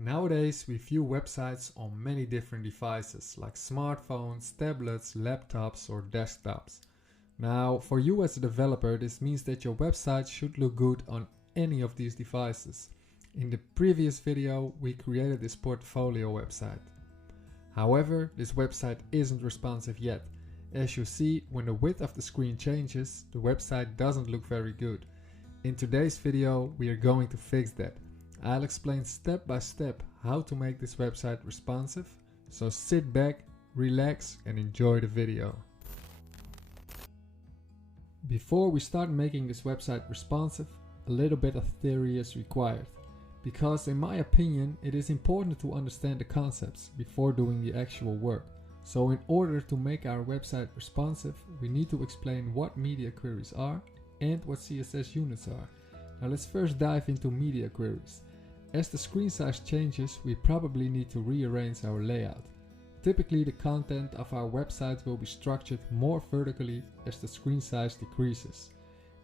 Nowadays, we view websites on many different devices like smartphones, tablets, laptops or desktops. Now, for you as a developer, this means that your website should look good on any of these devices. In the previous video, we created this portfolio website. However, this website isn't responsive yet. As you see, when the width of the screen changes, the website doesn't look very good. In today's video, we are going to fix that. I'll explain step by step how to make this website responsive, so sit back, relax and enjoy the video. Before we start making this website responsive, a little bit of theory is required, because in my opinion it is important to understand the concepts before doing the actual work. So in order to make our website responsive, we need to explain what media queries are and what CSS units are. Now let's first dive into media queries. As the screen size changes, we probably need to rearrange our layout. Typically, the content of our website will be structured more vertically as the screen size decreases.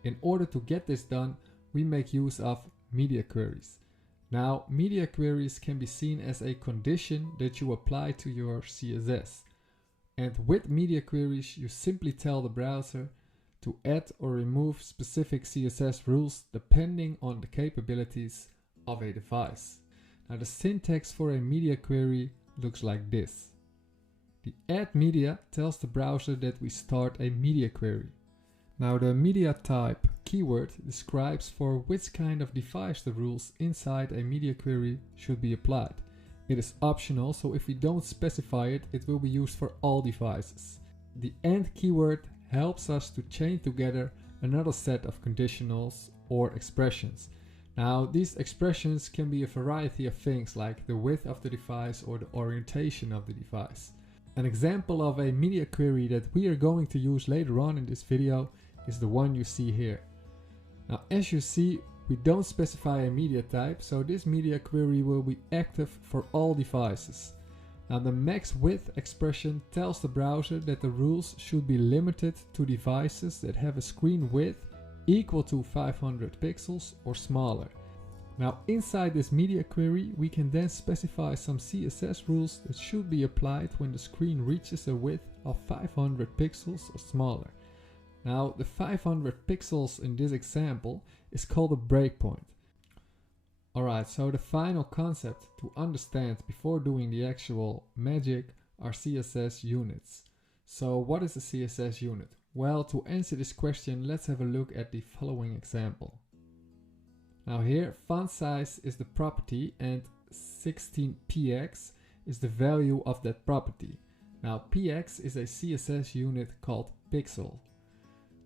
In order to get this done, we make use of media queries. Now, media queries can be seen as a condition that you apply to your CSS. And with media queries, you simply tell the browser to add or remove specific CSS rules depending on the capabilities of a device. Now the syntax for a media query looks like this. The add media tells the browser that we start a media query. Now the media type keyword describes for which kind of device the rules inside a media query should be applied. It is optional, so if we don't specify it, it will be used for all devices. The AND keyword helps us to chain together another set of conditionals or expressions. Now these expressions can be a variety of things like the width of the device or the orientation of the device. An example of a media query that we are going to use later on in this video is the one you see here. Now as you see, we don't specify a media type, so this media query will be active for all devices. Now the max width expression tells the browser that the rules should be limited to devices that have a screen width equal to 500 pixels or smaller. Now inside this media query we can then specify some CSS rules that should be applied when the screen reaches a width of 500 pixels or smaller. Now the 500 pixels in this example is called a breakpoint. Alright, so the final concept to understand before doing the actual magic are CSS units. So what is a CSS unit? Well, to answer this question, let's have a look at the following example. Now here, font size is the property and 16px is the value of that property. Now px is a CSS unit called pixel.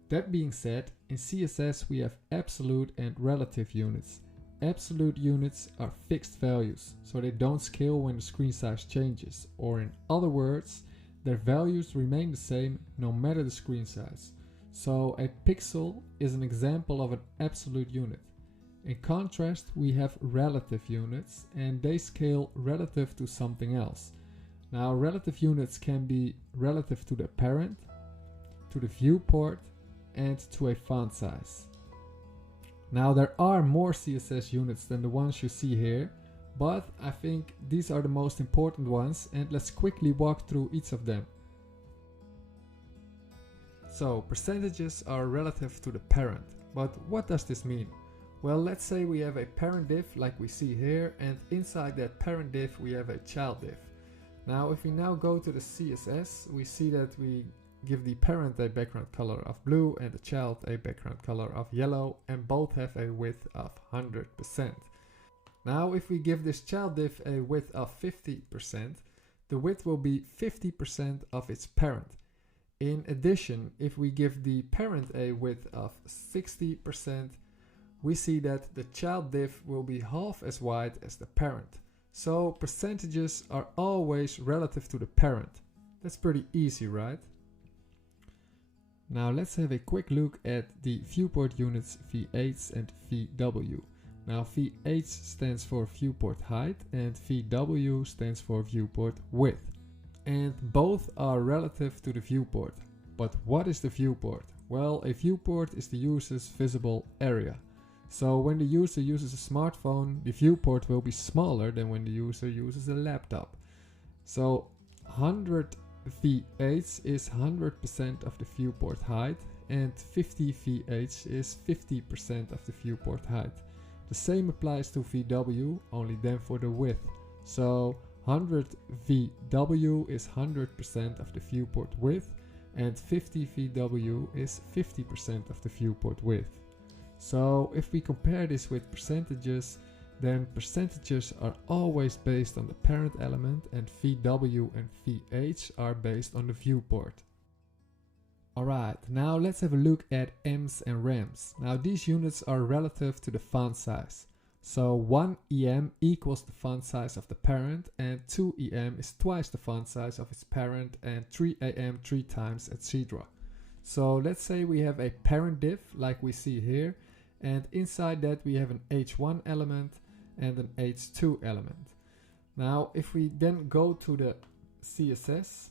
That being said, in CSS we have absolute and relative units. Absolute units are fixed values, so they don't scale when the screen size changes, or in other words, their values remain the same no matter the screen size. So a pixel is an example of an absolute unit. In contrast, we have relative units and they scale relative to something else. Now relative units can be relative to the parent, to the viewport and to a font size. Now there are more CSS units than the ones you see here, but I think these are the most important ones and let's quickly walk through each of them. So percentages are relative to the parent, but what does this mean? Well, let's say we have a parent div like we see here, and inside that parent div we have a child div. Now if we now go to the CSS, we see that we give the parent a background color of blue and the child a background color of yellow, and both have a width of 100%. Now if we give this child div a width of 50%, the width will be 50% of its parent. In addition, if we give the parent a width of 60%, we see that the child div will be half as wide as the parent. So percentages are always relative to the parent. That's pretty easy, right? Now let's have a quick look at the viewport units VH and VW. Now VH stands for viewport height and VW stands for viewport width. And both are relative to the viewport. But what is the viewport? Well, a viewport is the user's visible area. So when the user uses a smartphone, the viewport will be smaller than when the user uses a laptop. So 100 VH is 100% of the viewport height, and 50 VH is 50% of the viewport height. The same applies to VW, only then for the width. So 100 VW is 100% of the viewport width, and 50 VW is 50% of the viewport width. So if we compare this with percentages, then percentages are always based on the parent element, and VW and VH are based on the viewport. Alright, now let's have a look at ems and rems. Now these units are relative to the font size. So 1 EM equals the font size of the parent, and 2 EM is twice the font size of its parent, and 3 AM 3 times, etc. So let's say we have a parent div like we see here, and inside that we have an H1 element and an H2 element. Now if we then go to the CSS,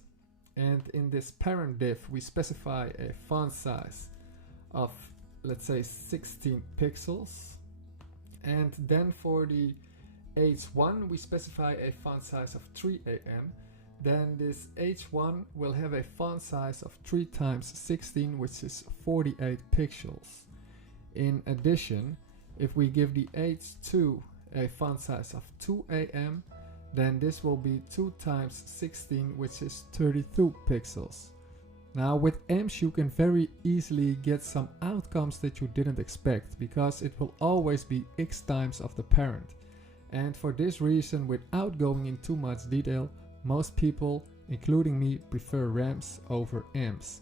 and in this parent div we specify a font size of, let's say, 16 pixels, and then for the H1 we specify a font size of 3 AM, then this H1 will have a font size of 3 times 16, which is 48 pixels. In addition, if we give the H2 a font size of 2 AM, then this will be 2 times 16, which is 32 pixels. Now with ems you can very easily get some outcomes that you didn't expect, because it will always be x times of the parent. And for this reason, without going into too much detail, most people, including me, prefer rems over ems.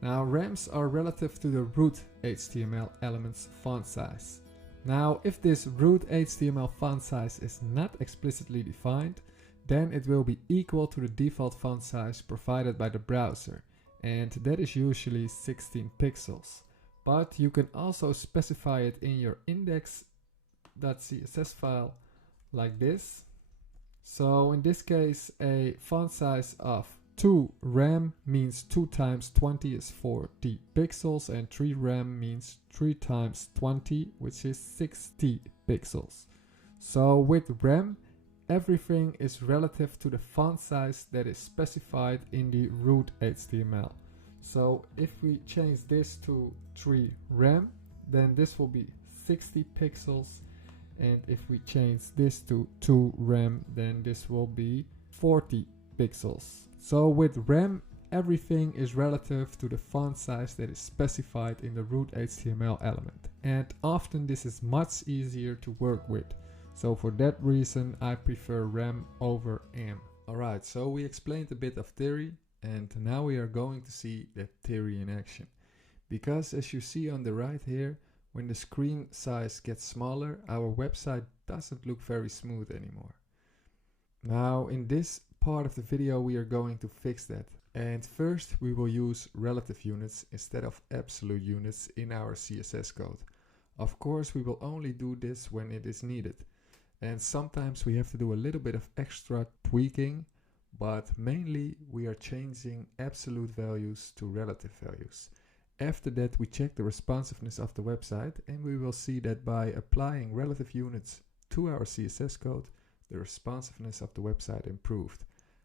Now rems are relative to the root HTML element's font size. Now if this root HTML font size is not explicitly defined, then it will be equal to the default font size provided by the browser, and that is usually 16 pixels. But you can also specify it in your index.css file like this. So in this case, a font size of 2 rem means 2 times 20 is 40 pixels, and 3 rem means 3 times 20, which is 60 pixels. So with rem, everything is relative to the font size that is specified in the root HTML. So if we change this to 3 rem, then this will be 60 pixels, and if we change this to 2 rem, then this will be 40 pixels. So with rem, everything is relative to the font size that is specified in the root HTML element, and often this is much easier to work with. So for that reason I prefer rem over em. Alright, so we explained a bit of theory, and now we are going to see that theory in action. Because as you see on the right here, when the screen size gets smaller, our website doesn't look very smooth anymore. Now in this part of the video we are going to fix that, and first we will use relative units instead of absolute units in our CSS code. Of course we will only do this when it is needed, and sometimes we have to do a little bit of extra tweaking, but mainly we are changing absolute values to relative values. After that we check the responsiveness of the website, and we will see that by applying relative units to our CSS code, the responsiveness of the website improved.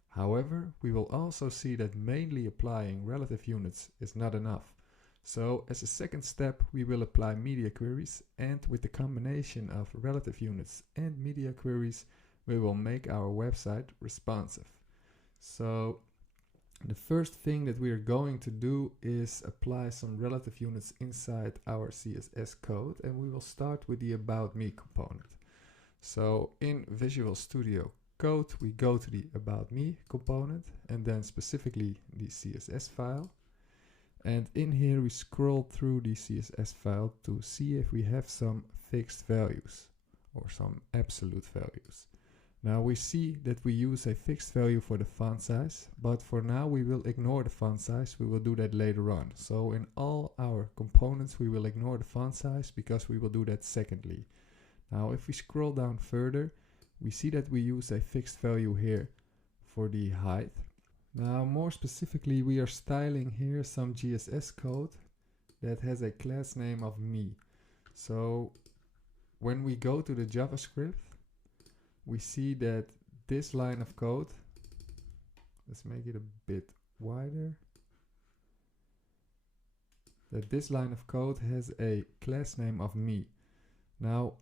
However, we will also see that mainly applying relative units is not enough. So as a second step we will apply media queries, and with the combination of relative units and media queries we will make our website responsive. So the first thing that we are going to do is apply some relative units inside our CSS code, and we will start with the About Me component. So in Visual Studio Code we go to the About Me component, and then specifically the CSS file, and in here we scroll through the CSS file to see if we have some fixed values or some absolute values. Now we see that we use a fixed value for the font size, but for now we will ignore the font size. We will do that later on. So in all our components we will ignore the font size, because we will do that secondly. Now if we scroll down further, we see that we use a fixed value here for the height. Now more specifically we are styling here some GSS code that has a class name of me. So when we go to the JavaScript, we see that this line of code, let's make it a bit wider, that this line of code has a class name of me. Now,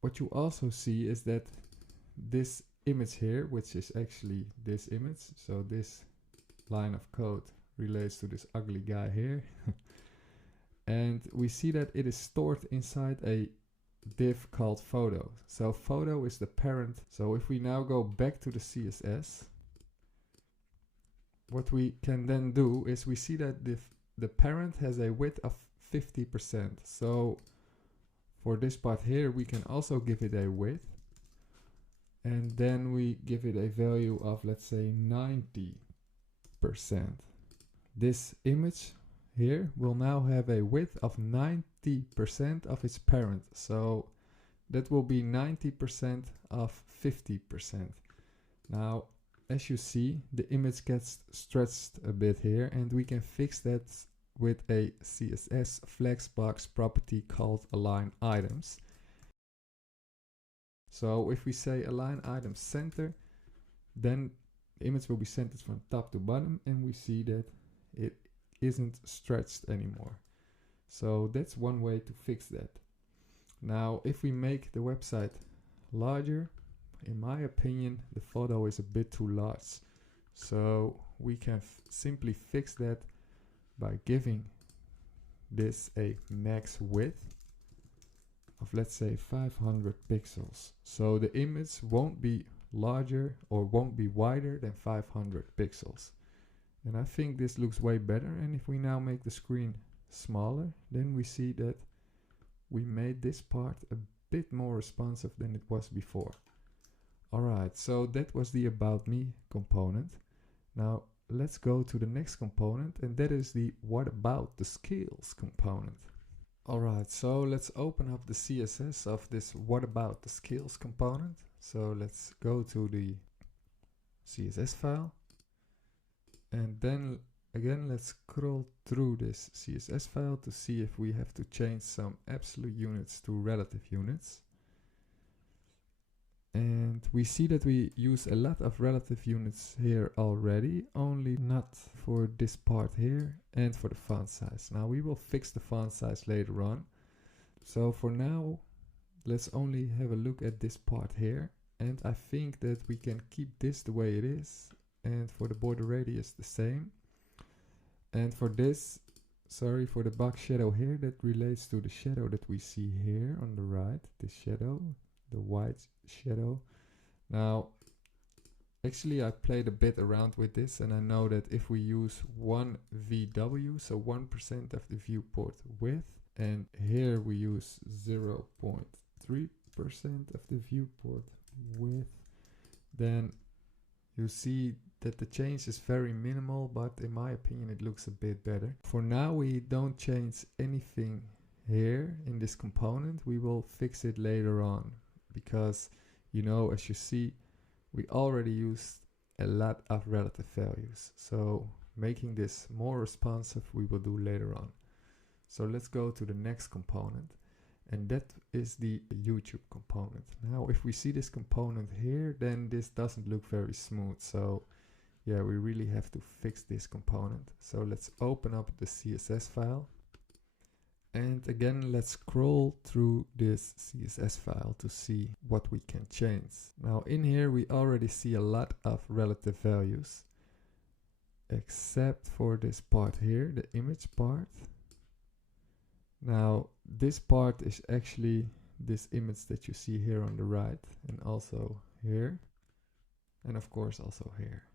what you also see is that this image here, which is actually this image, so this line of code relates to this ugly guy here, and we see that it is stored inside a div called photo. So photo is the parent. So if we now go back to the CSS, what we can then do is we see that the parent has a width of 50%. So for this part here, we can also give it a width, and then we give it a value of, let's say, 90%. This image here will now have a width of 90% of its parent. So that will be 90% of 50%. Now, as you see, the image gets stretched a bit here, and we can fix that with a CSS flexbox property called align items. So if we say align items center, then the image will be centered from top to bottom, and we see that it isn't stretched anymore. So that's one way to fix that. Now, if we make the website larger, in my opinion, the photo is a bit too large. So we can simply fix that by giving this a max width of, let's say, 500 pixels. So the image won't be larger or won't be wider than 500 pixels. And I think this looks way better. And if we now make the screen smaller, then we see that we made this part a bit more responsive than it was before. Alright, so that was the About Me component. Now let's go to the next component, and that is the What About the Skills component. Alright, so let's open up the CSS of this What About the Skills component. So let's go to the CSS file, and then again let's scroll through this CSS file to see if we have to change some absolute units to relative units. And we see that we use a lot of relative units here already, only not for this part here and for the font size. Now we will fix the font size later on. So for now, let's only have a look at this part here. And I think that we can keep this the way it is. And for the border radius the same. And for this, sorry, for the box shadow here, that relates to the shadow that we see here on the right, this shadow, the white shadow. Now, actually I played a bit around with this, and I know that if we use 1 VW, so 1% of the viewport width, and here we use 0.3% of the viewport width, then you see that the change is very minimal, but in my opinion it looks a bit better. For now we don't change anything here in this component. We will fix it later on, because, you know, as you see, we already used a lot of relative values. So making this more responsive we will do later on. So let's go to the next component, and that is the YouTube component. Now if we see this component here, then this doesn't look very smooth. So yeah, we really have to fix this component. So let's open up the CSS file. And again, let's scroll through this CSS file to see what we can change. Now in here, we already see a lot of relative values, except for this part here, the image part. Now this part is actually this image that you see here on the right, and also here, and of course also here.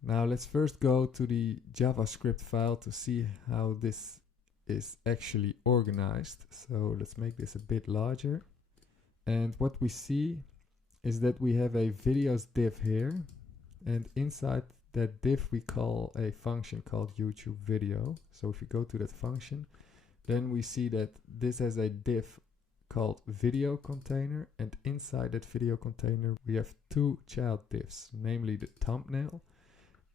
Now let's first go to the JavaScript file to see how this is actually organized. So let's make this a bit larger. And what we see is that we have a videos div here, and inside that div we call a function called YouTube video. So if you go to that function, then we see that this has a div called video container, and inside that video container we have two child divs, namely the thumbnail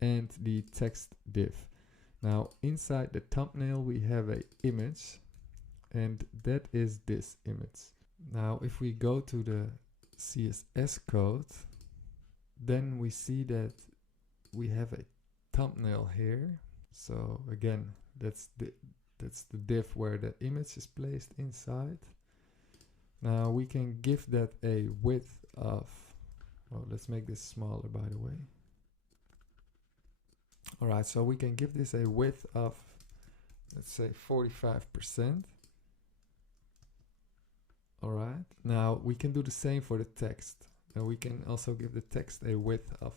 and the text div. Now inside the thumbnail we have an image, and that is this image. Now if we go to the CSS code, then we see that we have a thumbnail here. So again, that's the div where the image is placed inside. Now we can give that a width of, well, let's make this smaller by the way. Alright, so we can give this a width of, let's say 45%. Alright, now we can do the same for the text. And we can also give the text a width of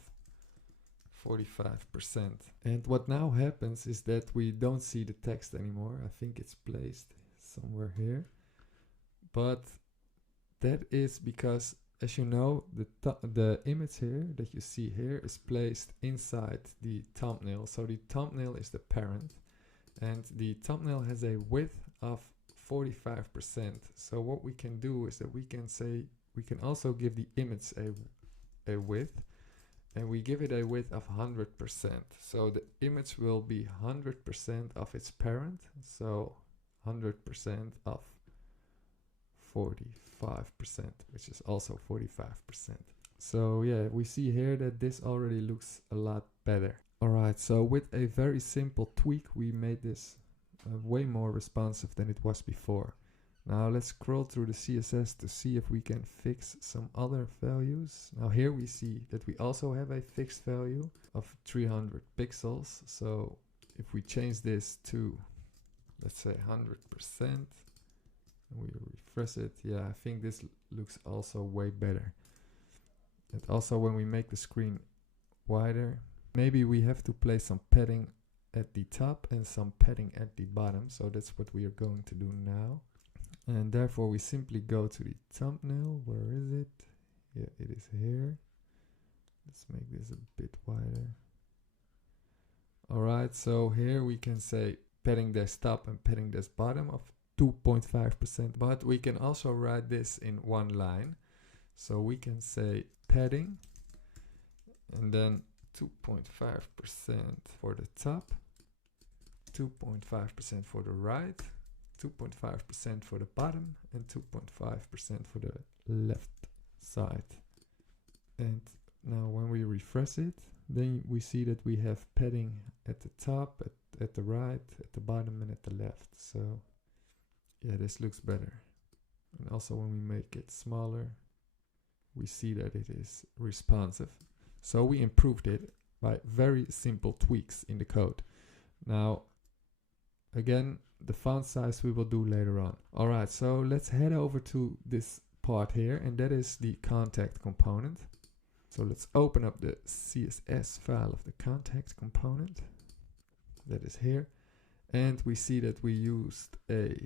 45%. And what now happens is that we don't see the text anymore. I think it's placed somewhere here. But that is because, as you know, the image here that you see here is placed inside the thumbnail. So the thumbnail is the parent. And the thumbnail has a width of 45%. So what we can do is that we can say, we can also give the image a width, and we give it a width of 100%. So the image will be 100% of its parent. So 100% of 45%, which is also 45%. So yeah, we see here that this already looks a lot better. Alright, so with a very simple tweak, we made this way more responsive than it was before. Now let's scroll through the CSS to see if we can fix some other values. Now here we see that we also have a fixed value of 300 pixels. So if we change this to, let's say 100%, and we refresh it, yeah, I think this looks also way better. And also when we make the screen wider, maybe we have to place some padding at the top and some padding at the bottom. So that's what we are going to do now. And therefore we simply go to the thumbnail. Where is it? Yeah, it is here. Let's make this a bit wider. Alright, so here we can say padding dash top and padding dash bottom of 2.5%, but we can also write this in one line. So we can say padding and then 2.5% for the top, 2.5% for the right, 2.5% for the bottom, and 2.5% for the left side. And now when we refresh it, then we see that we have padding at the top, at the right, at the bottom, and at the left. So yeah, this looks better. And also when we make it smaller, we see that it is responsive. So we improved it by very simple tweaks in the code. Now, again, the font size we will do later on. Alright, so let's head over to this part here, and that is the contact component. So let's open up the CSS file of the contact component. That is here. And we see that we used a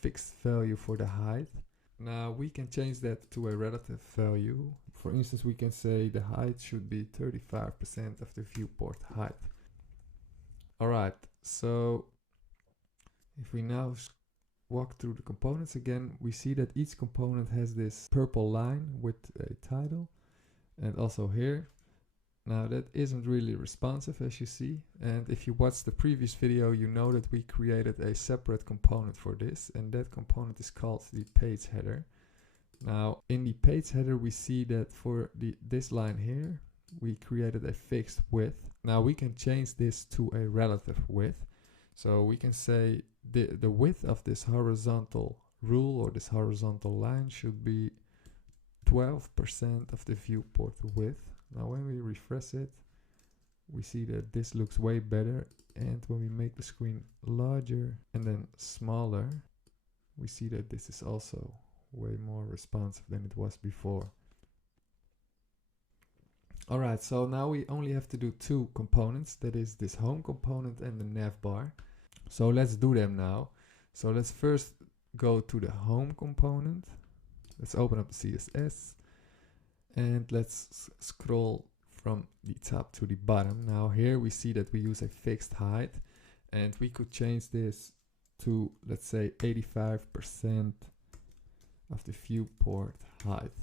fixed value for the height. Now we can change that to a relative value. For instance, we can say the height should be 35% of the viewport height. Alright, so if we now walk through the components again, we see that each component has this purple line with a title, and also here. Now that isn't really responsive, as you see, and if you watched the previous video, you know that we created a separate component for this, and that component is called the page header. Now in the page header we see that for this line here, we created a fixed width. Now we can change this to a relative width. So we can say the width of this horizontal rule or this horizontal line should be 12% of the viewport width. Now when we refresh it, we see that this looks way better, and when we make the screen larger and then smaller, we see that this is also way more responsive than it was before. Alright, so now we only have to do two components, that is this home component and the nav bar. So let's do them now. So let's first go to the home component. Let's open up the CSS and let's scroll from the top to the bottom. Now here we see that we use a fixed height, and we could change this to, let's say, 85% of the viewport height.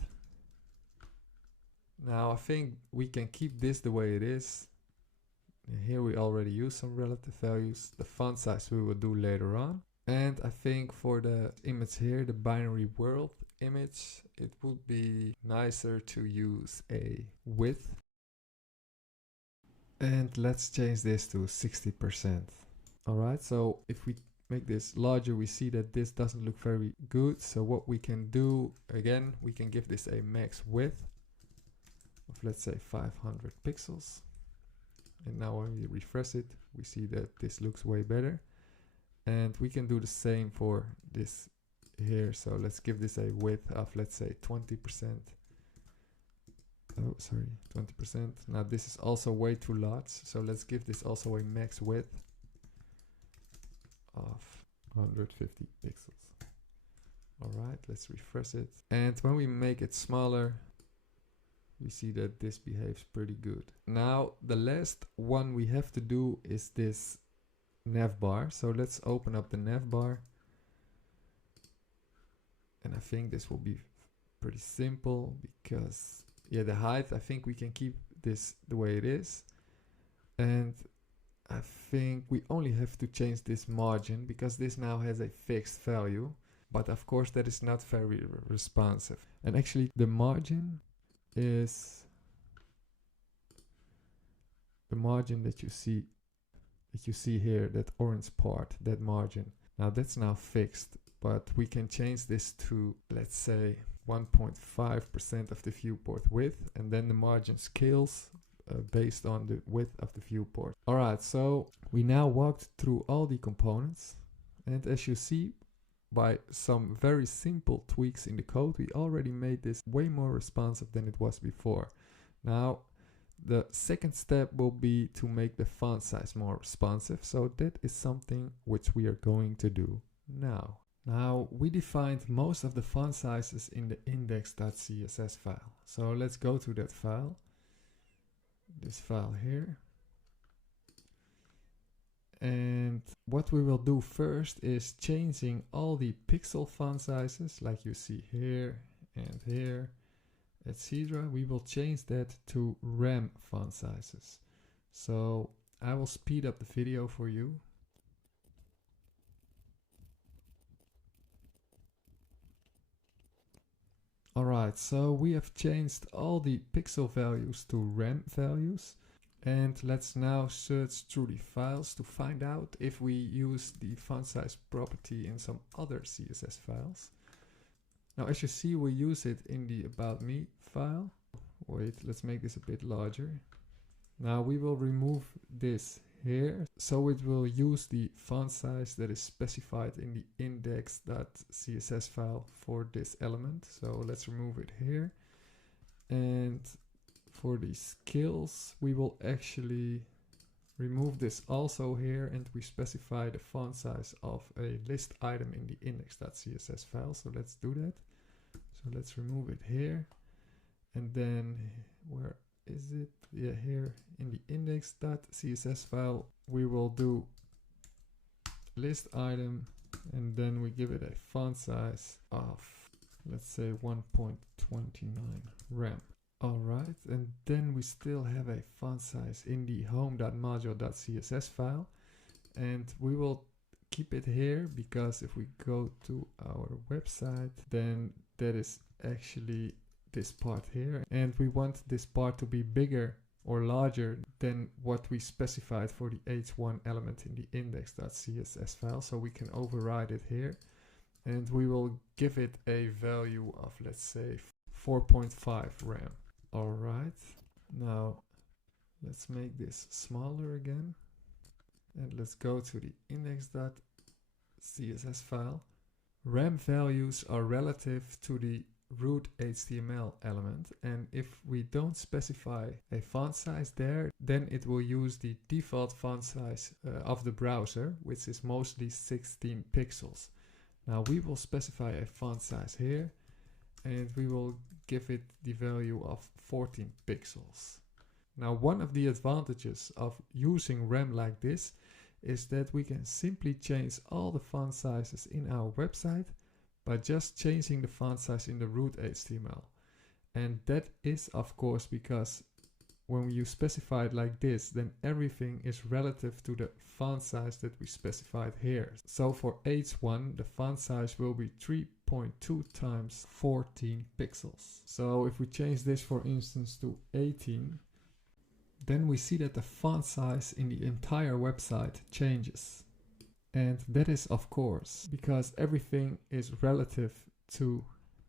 Now I think we can keep this the way it is. Here we already use some relative values. The font size we will do later on. And I think for the image here, the binary world image, it would be nicer to use a width. And let's change this to 60%. Alright, so if we make this larger, we see that this doesn't look very good. So what we can do, again, we can give this a max width of, let's say, 500 pixels. And now when we refresh it, we see that this looks way better. And we can do the same for this here. So let's give this a width of, let's say, 20%. Oh, sorry, 20%. Now this is also way too large. So let's give this also a max width of 150 pixels. Alright, let's refresh it. And when we make it smaller, we see that this behaves pretty good. Now the last one we have to do is this navbar. So let's open up the navbar. And I think this will be pretty simple because, yeah, the height, I think we can keep this the way it is. And I think we only have to change this margin because this now has a fixed value. But of course that is not very responsive. And actually the margin is the margin that you see here, that orange part, that margin. Now that's now fixed, but we can change this to, let's say, 1.5% of the viewport width, and then the margin scales based on the width of the viewport. Alright, so we now walked through all the components, and as you see, by some very simple tweaks in the code, we already made this way more responsive than it was before. Now, the second step will be to make the font size more responsive, so that is something which we are going to do now. Now, we defined most of the font sizes in the index.css file. So let's go to that file, this file here. And what we will do first is changing all the pixel font sizes, like you see here and here, etc. We will change that to RAM font sizes. So I will speed up the video for you. Alright, so we have changed all the pixel values to RAM values. And let's now search through the files to find out if we use the font size property in some other CSS files. Now, as you see, we use it in the About Me file. Wait, let's make this a bit larger. Now we will remove this here. So it will use the font size that is specified in the index.css file for this element. So let's remove it here. And for the skills, we will actually remove this also here, and we specify the font size of a list item in the index.css file. So let's do that. So let's remove it here. And then where is it? Yeah, here in the index.css file, we will do list item, and then we give it a font size of, let's say, 1.29 rem. Alright, and then we still have a font size in the home.module.css file, and we will keep it here because if we go to our website, then that is actually this part here, and we want this part to be bigger or larger than what we specified for the h1 element in the index.css file, so we can override it here, and we will give it a value of, let's say, 4.5 rem. Alright, now let's make this smaller again, and let's go to the index.css file. Rem values are relative to the root HTML element, and if we don't specify a font size there, then it will use the default font size of the browser, which is mostly 16 pixels. Now we will specify a font size here, and we will give it the value of 14 pixels. Now, one of the advantages of using rem like this is that we can simply change all the font sizes in our website by just changing the font size in the root HTML. And that is, of course, because when you specify it like this, then everything is relative to the font size that we specified here. So for H1, the font size will be 3.5 0.2 times 14 pixels. So if we change this, for instance, to 18, then we see that the font size in the entire website changes. And that is, of course, because everything is relative to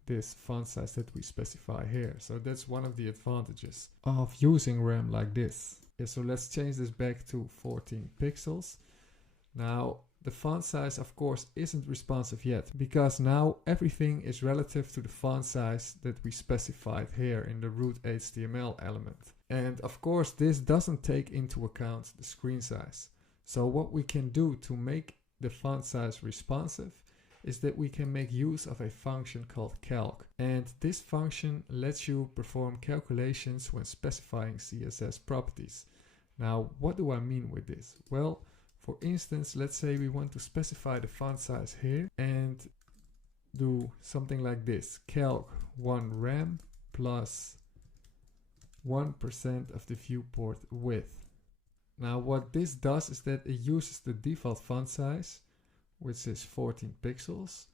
this font size that we specify here. So that's one of the advantages of using RAM like this. Yeah, so let's change this back to 14 pixels. Now, the font size, of course, isn't responsive yet, because now everything is relative to the font size that we specified here in the root HTML element. And of course, this doesn't take into account the screen size. So what we can do to make the font size responsive is that we can make use of a function called calc. And this function lets you perform calculations when specifying CSS properties. Now, what do I mean with this? Well, for instance, let's say we want to specify the font size here and do something like this. Calc 1 rem plus 1% of the viewport width. Now what this does is that it uses the default font size, which is 14 pixels,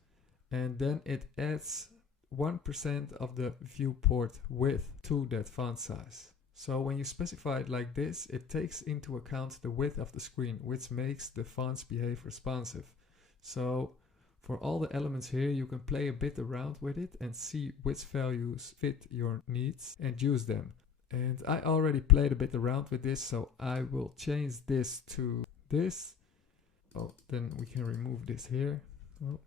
and then it adds 1% of the viewport width to that font size. So when you specify it like this, it takes into account the width of the screen, which makes the fonts behave responsive. So for all the elements here, you can play a bit around with it and see which values fit your needs and use them. And I already played a bit around with this, so I will change this to this. Oh, then we can remove this here. Oh,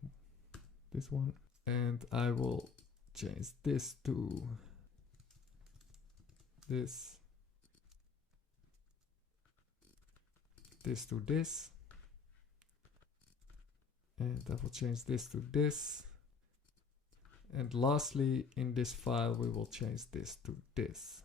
this one. And I will change this to this. This to this. And I will change this to this. And lastly, in this file, we will change this to this.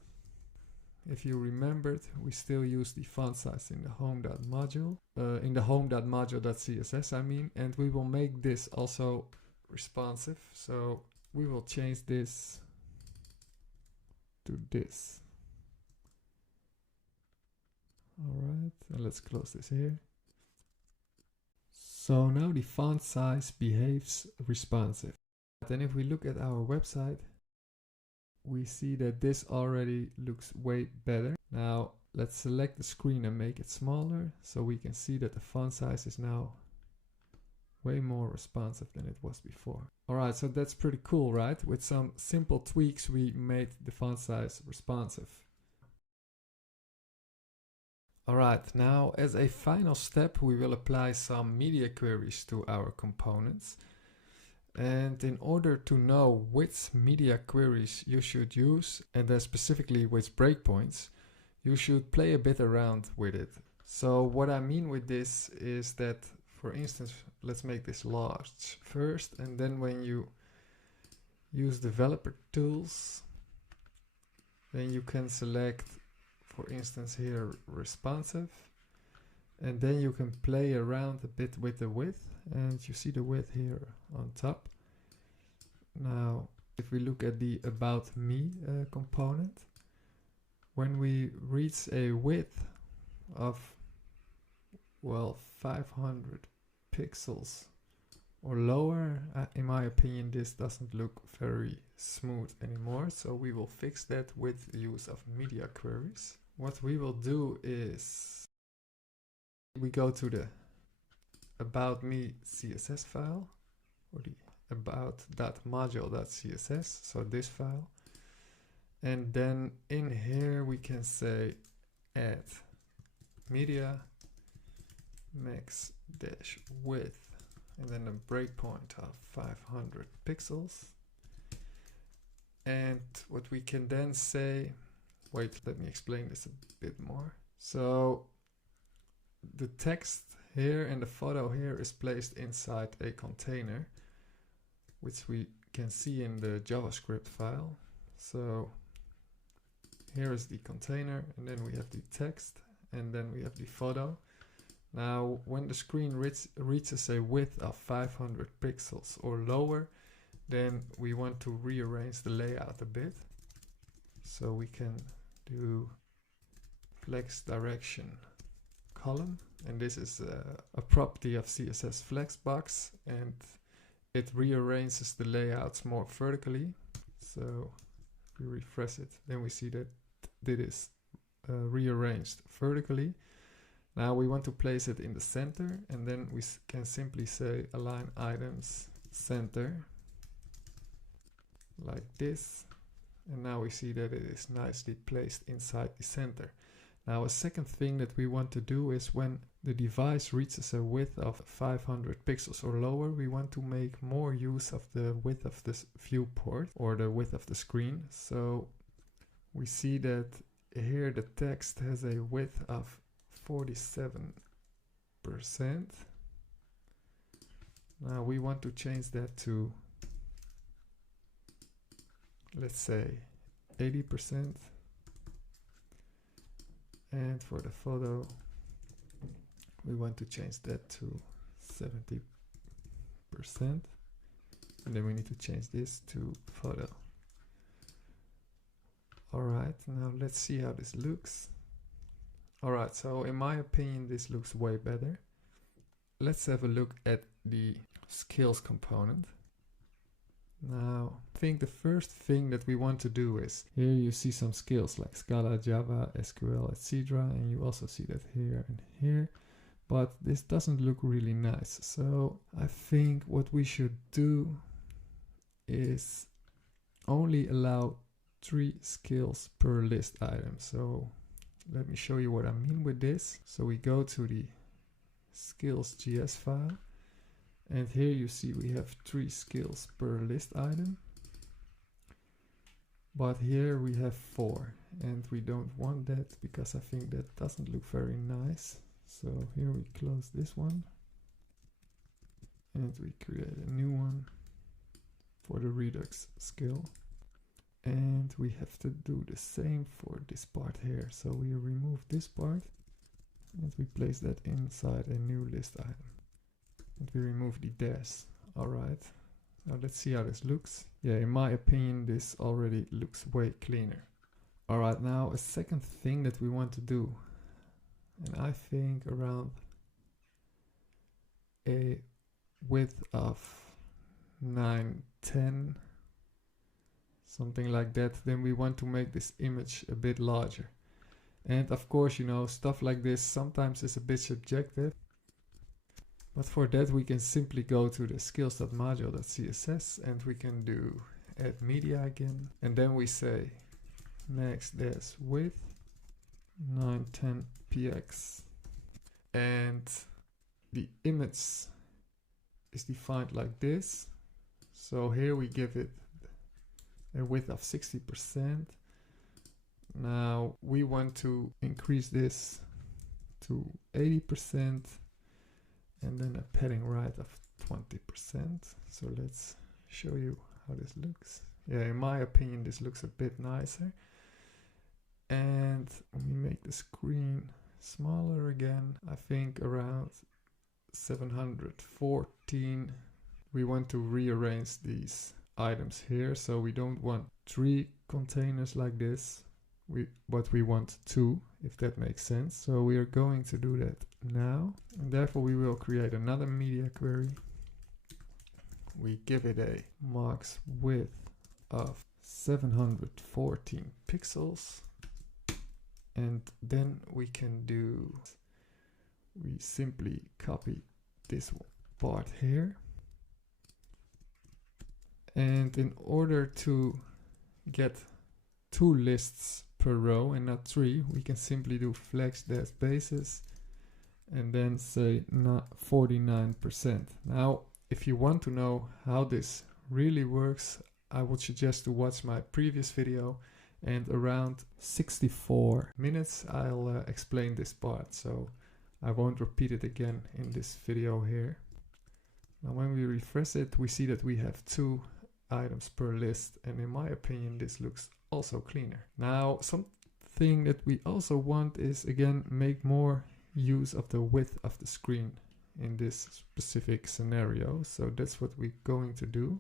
If you remembered, we still use the font size in the home.module, in the home.module.css, I mean, and we will make this also responsive. So we will change this to this. All right, and let's close this here. So now the font size behaves responsive. Then if we look at our website, we see that this already looks way better. Now let's select the screen and make it smaller so we can see that the font size is now way more responsive than it was before. Alright, so that's pretty cool, right? With some simple tweaks we made the font size responsive. Alright, now as a final step we will apply some media queries to our components. And in order to know which media queries you should use, and then specifically which breakpoints, you should play a bit around with it. So what I mean with this is that, for instance, let's make this large first, and then when you use developer tools, then you can select, for instance here, responsive, and then you can play around a bit with the width, and you see the width here on top. Now if we look at the about me component, when we reach a width of, well, 500 pixels or lower, in my opinion this doesn't look very smooth anymore, so we will fix that with the use of media queries. What we will do is we go to the about me CSS file, or the about.module.css, so this file, and then in here we can say add media max dash width and then a breakpoint of 500 pixels. And what we can then say, wait, let me explain this a bit more. So the text here and the photo here is placed inside a container, which we can see in the JavaScript file. So here is the container, and then we have the text, and then we have the photo. Now when the screen reaches a width of 500 pixels or lower, then we want to rearrange the layout a bit. So we can do flex direction column, and this is a property of CSS Flexbox, and it rearranges the layouts more vertically. So if we refresh it, then we see that it is rearranged vertically. Now we want to place it in the center, and then we can simply say align items center like this. And now we see that it is nicely placed inside the center. Now a second thing that we want to do is when the device reaches a width of 500 pixels or lower, we want to make more use of the width of this viewport or the width of the screen. So we see that here the text has a width of 47%. Now we want to change that to, let's say, 80%. And for the photo, we want to change that to 70%. And then we need to change this to photo. Alright, now let's see how this looks. Alright, so in my opinion, this looks way better. Let's have a look at the skills component. Now, I think the first thing that we want to do is, here you see some skills like Scala, Java, SQL, etc. And you also see that here and here. But this doesn't look really nice. So I think what we should do is only allow 3 skills per list item. So let me show you what I mean with this. So we go to the skills.js file. And here you see we have 3 skills per list item. But here we have 4. And we don't want that because I think that doesn't look very nice. So here we close this one. And we create a new one for the Redux skill. And we have to do the same for this part here. So we remove this part and we place that inside a new list item. And we remove the dash. Alright, now let's see how this looks. Yeah, in my opinion, this already looks way cleaner. Alright, now a second thing that we want to do, and I think around a width of 910, something like that, then we want to make this image a bit larger. And of course, you know, stuff like this sometimes is a bit subjective. But for that we can simply go to the skills.module.css and we can do add media again. And then we say max dash width 910 px. And the image is defined like this. So here we give it a width of 60%. Now we want to increase this to 80%. And then a padding right of 20%. So let's show you how this looks. Yeah, in my opinion, this looks a bit nicer. And we make the screen smaller again. I think around 714. We want to rearrange these items here. So we don't want 3 containers like this. But we want 2, if that makes sense. So we are going to do that now. And therefore we will create another media query. We give it a max width of 714 pixels. And then we can do, we simply copy this part here. And in order to get 2 lists per row and not 3, we can simply do flex dash basis and then say 49%. Now, if you want to know how this really works, I would suggest to watch my previous video, and around 64 minutes I'll explain this part, so I won't repeat it again in this video here. Now when we refresh it, we see that we have 2 items per list, and in my opinion this looks also cleaner. Now something that we also want is again make more use of the width of the screen in this specific scenario. So that's what we're going to do.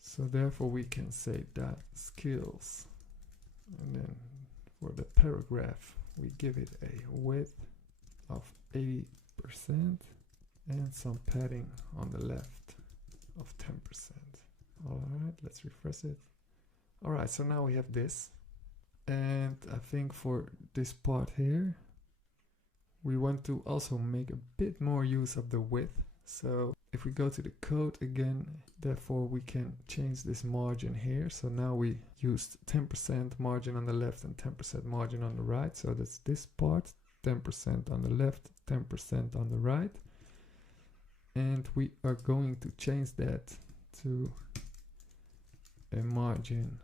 So therefore we can say that skills, and then for the paragraph we give it a width of 80% and some padding on the left. of 10%. Alright, let's refresh it. Alright, so now we have this. And I think for this part here, we want to also make a bit more use of the width. So if we go to the code again, therefore we can change this margin here. So now we used 10% margin on the left and 10% margin on the right. So that's this part, 10% on the left, 10% on the right. And we are going to change that to a margin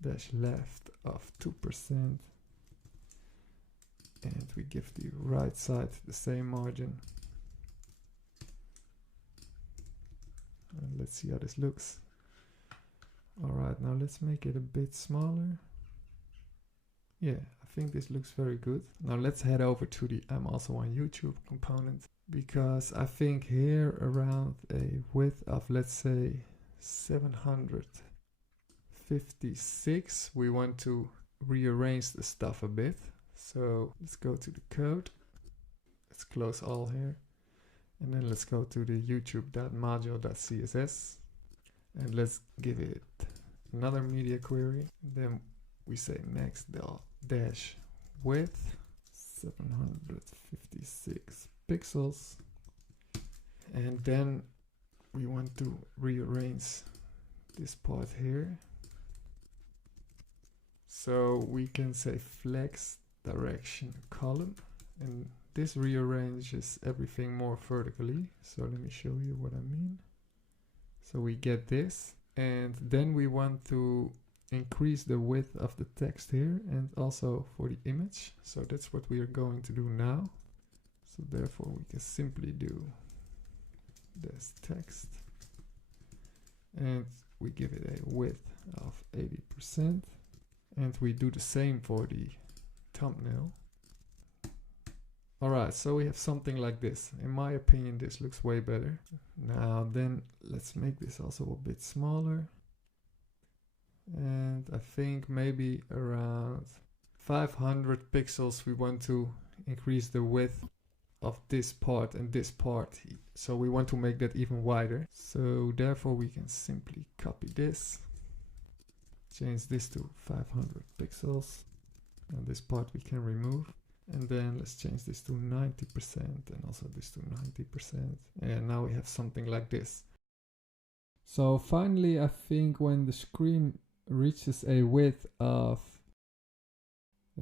dash left of 2%. And we give the right side the same margin. And let's see how this looks. Alright, now let's make it a bit smaller. Yeah, I think this looks very good. Now let's head over to the I'm also on YouTube component, because I think here around a width of, let's say, 756, we want to rearrange the stuff a bit. So let's go to the code. Let's close all here. And then let's go to the youtube.module.css. And let's give it another media query. Then we say next dash width 756 pixels. And then we want to rearrange this part here. So we can say flex direction column, and this rearranges everything more vertically. So let me show you what I mean. So we get this, and then we want to increase the width of the text here and also for the image. So that's what we are going to do now. So therefore we can simply do this text, and we give it a width of 80%, and we do the same for the thumbnail. Alright, so we have something like this. In my opinion, this looks way better. Now then, let's make this also a bit smaller. And I think maybe around 500 pixels we want to increase the width of this part and this part. So we want to make that even wider. So therefore we can simply copy this, change this to 500 pixels. And this part we can remove. And then let's change this to 90% and also this to 90%. And now we have something like this. So finally, I think when the screen reaches a width of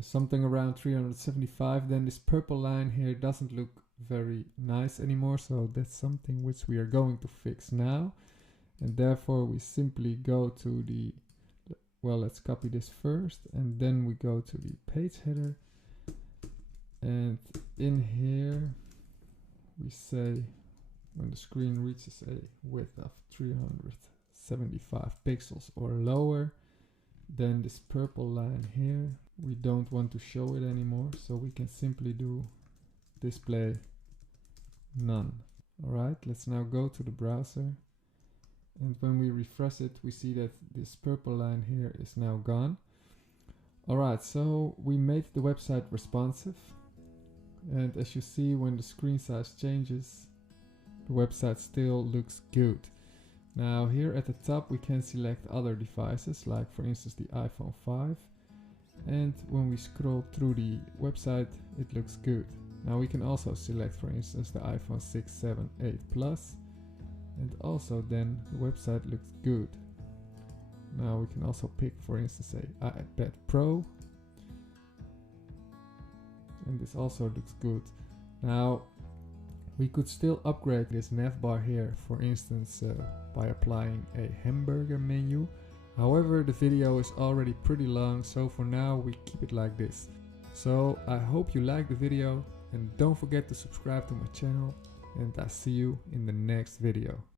something around 375, then this purple line here doesn't look very nice anymore. So that's something which we are going to fix now. And therefore we simply go to the, well, let's copy this first, and then we go to the page header. And in here we say when the screen reaches a width of 375 pixels or lower, then this purple line here, we don't want to show it anymore. So we can simply do display none. Alright, let's now go to the browser. And when we refresh it, we see that this purple line here is now gone. Alright, so we made the website responsive. And as you see, when the screen size changes, the website still looks good. Now here at the top we can select other devices, like for instance the iPhone 5. And when we scroll through the website, it looks good. Now we can also select for instance the iPhone 6, 7, 8 Plus. And also then the website looks good. Now we can also pick for instance a iPad Pro. And this also looks good. Now we could still upgrade this navbar here, for instance by applying a hamburger menu. However, the video is already pretty long, so for now we keep it like this. So I hope you liked the video, and don't forget to subscribe to my channel, and I'll see you in the next video.